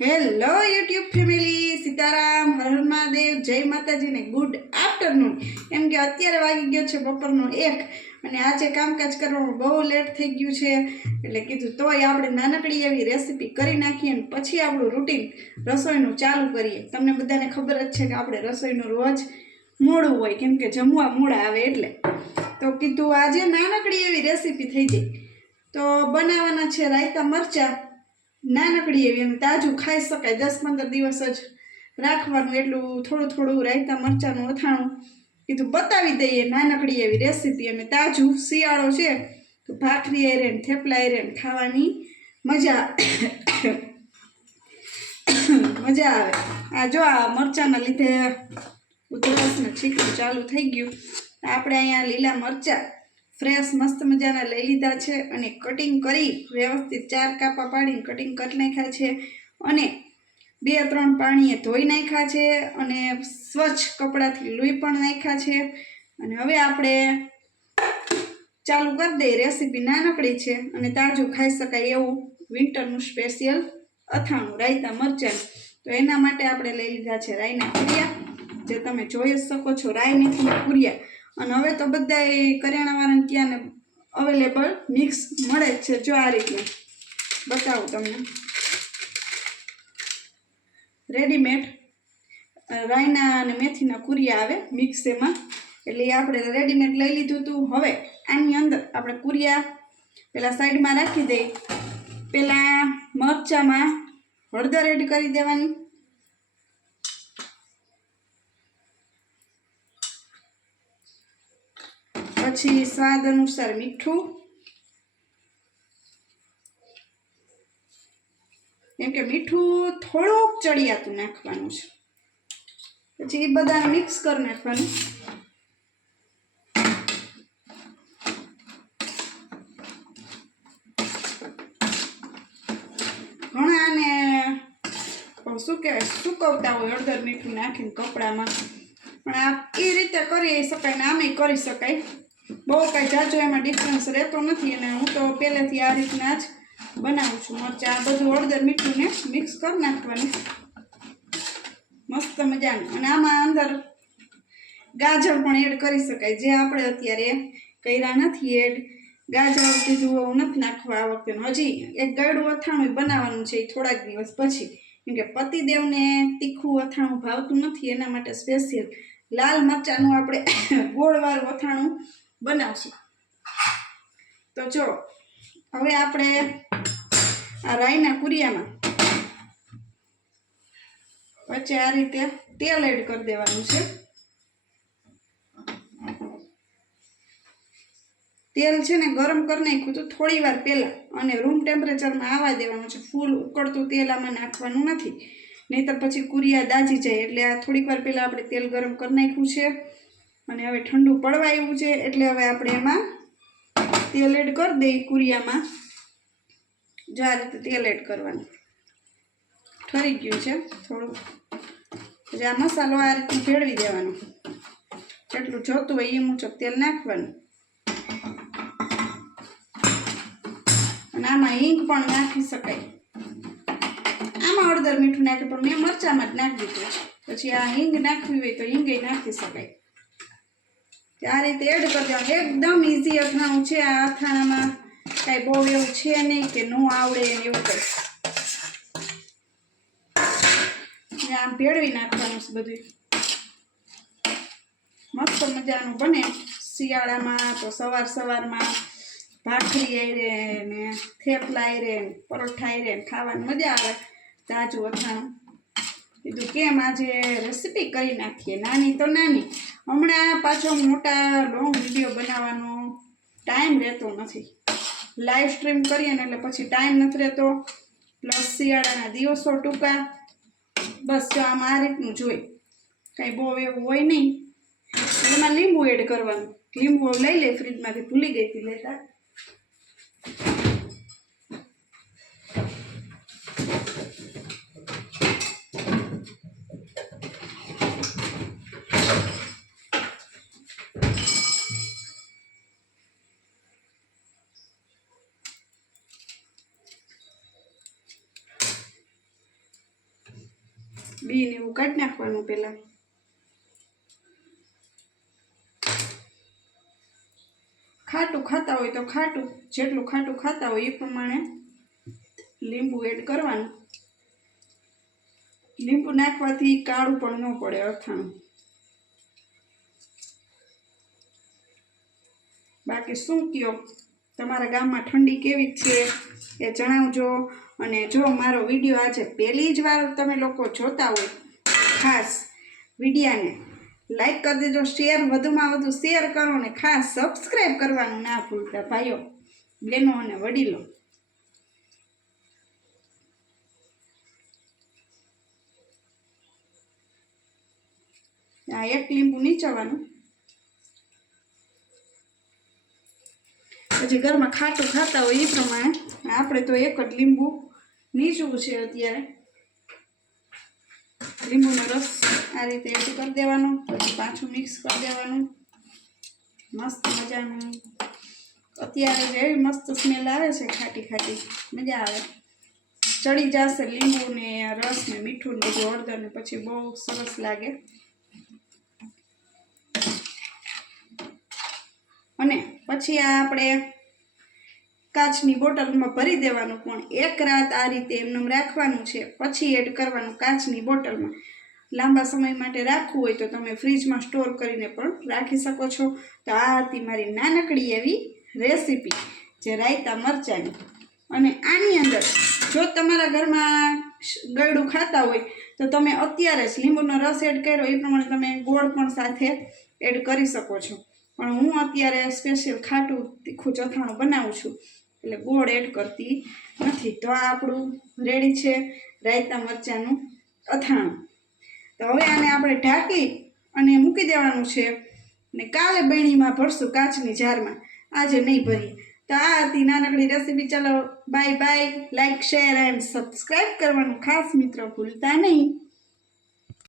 Hello YouTube family Sitaram, Har Har Mahadev, જય માતાજીને good afternoon એમ કે અત્યારે વાગી ગયો છે બપોરનો એક અને આજે કામકાજ કરવામાં બહુ લેટ થઈ ગયું છે. એટલે કીધું તોય આપણે નાનકડી એવી રેસીપી કરી નાખીએ અને પછી આપણું રૂટીન રસોઈનું ચાલુ કરીએ. તમને બધાને ખબર જ છે કે આપણે રસોઈનું રોજ મોડું હોય, કેમ કે જમવા મોડા આવે એટલે. તો કીધું આજે નાનકડી એવી રેસીપી થઈ જાય. તો બનાવવાના છે રાયતા મરચાં નાનકડી એવી અને તાજું ખાઈ શકાય. દસ પંદર દિવસ જ રાખવાનું એટલું થોડું થોડું રાયતા, મરચાંનું અથાણું કીધું બતાવી દઈએ નાનકડી એવી રેસીપી અને તાજું શિયાળો છે તો ભાખરી એરે ને થેપલા એરે ને ખાવાની મજા મજા આવે. આ જો આ મરચાંના લીધે ઉધરસને છીકવું ચાલુ થઈ ગયું. આપણે અહીંયા લીલા મરચાં ફ્રેશ મસ્ત મજાના લઈ લીધા છે અને કટિંગ કરી વ્યવસ્થિત ચાર કાપા પાડીને કટિંગ કરી નાખ્યા છે અને બે ત્રણ પાણીએ ધોઈ નાખ્યા છે અને સ્વચ્છ કપડાથી લૂઈ પણ નાખ્યા છે. અને હવે આપણે ચાલુ કરી દઈએ રેસીપી નાનકડી છે અને તાજું ખાઈ શકાય એવું વિન્ટરનું સ્પેશિયલ અથાણું, રાયતા, મરચાં. તો એના માટે આપણે લઈ લીધા છે રાયના કુરિયા જે તમે જોઈ શકો છો રાઈ મેથીના કુરિયા અને હવે તો બધા કરિયાણાવાળાને ત્યાંને અવેલેબલ મિક્સ મળે જ છે, જો આ રીતનું બતાવું તમને. રેડીમેડ રાયના અને મેથીના કુરિયા આવે મિક્સ એમાં. એટલે એ આપણે રેડીમેડ લઈ લીધું હતું હવે આની અંદર આપણે કુરિયા પેલા સાઈડમાં રાખી દઈ પેલા મરચામાં હળદર એડ કરી દેવાની. પછી સ્વાદ અનુસાર મીઠું. એમ કે મીઠું થોડુંક ચડિયાતું નાખવાનું છે. પછી એ બધાને મિક્સ કરી નાખવાનું. ઘણા આને શું કહેવાય, સુકવતા હોય હળદર મીઠું નાખીને કપડામાં. પણ આ એ રીતે કરી શકાય ને આમે કરી શકાય. બહુ કાંઈ જાજો એમાં ડિફરન્સ રહેતો નથી અને હું તો પહેલેથી આ રીતના જ બનાવું છું. મરચાં બધું હળદર મીઠું મિક્સ કરી નાખવાનું. મસ્ત મજાનું. અને આમાં અંદર ગાજર પણ એડ કરી શકાય. જે આપણે અત્યારે કર્યા નથી એડ ગાજર કીધું એવું નથી નાખવા આ વખતે. હજી એક ગળું અથાણું બનાવવાનું છે થોડાક દિવસ પછી. કેમ કે પતિદેવને તીખું અથાણું ભાવતું નથી, એના માટે સ્પેશિયલ લાલ મરચાંનું આપણે ગોળવાળું અથાણું બનાવશું. તો જો, હવે આપણે આ રાઈના કુરિયામાં વચ્ચે આ રીતે તેલ એડ કરી દેવાનું છે. તેલ છે ને ગરમ કરી નાખ્યું તો થોડી વાર પહેલાં અને રૂમ ટેમ્પરેચરમાં આવવા દેવાનું છે. ફૂલ ઉકળતું તેલ આમાં નાખવાનું નથી. નહીંતર પછી કુરિયા દાજી જાય એટલે આ થોડીક વાર પહેલાં આપણે તેલ ગરમ કરી નાખ્યું છે. અને હવે ઠંડુ પડવા એવું છે એટલે હવે આપણે એમાં તેલ એડ કરી દઈએ કુરિયામાં. જો આ રીતે તેલ એડ કરવાનું. ઠરી ગયું છે થોડું પછી આ મસાલો આ રીતે ભેળવી દેવાનો. જેટલું જોતું હોય એ મુજબ તેલ નાખવાનું. અને આમાં હિંગ પણ નાખી શકાય. આમાં હળદર મીઠું નાખે પણ મેં મરચામાં જ નાખી દીધું પછી આ હિંગ નાખવી હોય તો હિંગે નાખી શકાય. આ રીતે એડ કરી દેવાનું. એકદમ ઇઝી અથાણું છે આ અથાણામાં. કાંઈ બહુ એવું છે નહીં કે ન આવડે એવું કંઈ. આમ ભેળવી નાખવાનું છે બધું. મસ્ત મજાનું બને. શિયાળામાં તો સવાર સવારમાં ભાખરી આયરે ને થેપલા આયરે પરોઠા આયરે ને ખાવાની મજા આવે. તાજું અથાણું. કીધું, કેમ આજે રેસીપી કરી નાખીએ? નાની તો નાની. પાછો મોટા લોંગ વીડિયો બનાવવાનો ટાઈમ રહેતો નથી. લાઈવ સ્ટ્રીમ કરીએ ને એટલે પછી ટાઈમ નથી રહેતો. પ્લસ શિયાળાના દિવસો ટૂંકા. બસ જો આમ આ રીતનું જોઈ. કાંઈ બહુ એવું હોય નહીં. એમાં લીંબુ એડ કરવાનું. લીંબુ લઈ લે ફ્રીજમાંથી ભૂલી ગઈ હતી લેતા. Thank you. બી ને એવું કાઢી નાખવાનું પહેલાં. ખાટું ખાતા હોય તો ખાટું, જેટલું ખાટું ખાતા હોય એ પ્રમાણે લીંબુ એડ કરવાનું. લીંબુ નાખવાથી કાળું પણ ન પડે અથાણું. બાકી શું કયો? તમારા ગામમાં ઠંડી કેવી છે એ જણાવજો. અને જો મારો વીડિયો આજે પહેલી જ વાર તમે લોકો જોતા હોય, ખાસ વિડીયાને લાઈક કરી દેજો શેર વધુમાં વધુ શેર કરો ને ખાસ સબસ્ક્રાઈબ કરવાનું ના ભૂલતા ભાઈઓ, બહેનો અને વડીલો. આ એક લીંબુ નીચવાનું પછી ઘરમાં ખાટું ખાતા હોય એ પ્રમાણે આપણે તો એક જ લીંબુ નીચવું છે અત્યારે. લીંબુનો રસ આ રીતે એડ કરી દેવાનો, પછી પાછું મિક્સ કરી દેવાનું. મસ્ત મજાનું. અત્યારે એવી મસ્ત સ્મેલ આવે છે ખાટી ખાટી, મજા આવે. ચડી જશે લીંબુ ને રસ ને મીઠું ને બધું હળદર ને પછી બહુ સરસ લાગે. અને પછી આ આપણે કાચની બોટલમાં ભરી દેવાનું પણ એક રાત આ રીતે એમને રાખવાનું છે. પછી એડ કરવાનું કાચની બોટલમાં. લાંબા સમય માટે રાખવું હોય તો તમે ફ્રીજમાં સ્ટોર કરીને પણ રાખી શકો છો. તો આ હતી મારી નાનકડી એવી રેસીપી, જે રાયતા મરચાંની. અને આની અંદર જો તમારા ઘરમાં ગળું ખાતા હોય, તો તમે અત્યારે જ લીંબુનો રસ એડ કર્યો, એ પ્રમાણે તમે ગોળ પણ સાથે એડ કરી શકો છો. પણ હું અત્યારે સ્પેશિયલ ખાટું તીખું ચથાણું બનાવું છું. એટલે ગોળ એડ કરતી નથી. તો આ આપણું રેડી છે રાયતા મરચાંનું અથાણું. તો હવે આને આપણે ઢાંકી અને મૂકી દેવાનું છે ને કાલે બેણીમાં ભરશું કાચની જારમાં. આજે નહીં ભરીએ. તો આ હતી નાનકડી રેસીપી. ચાલો bye bye like share and subscribe કરવાનું ખાસ મિત્રો ભૂલતા નહીં.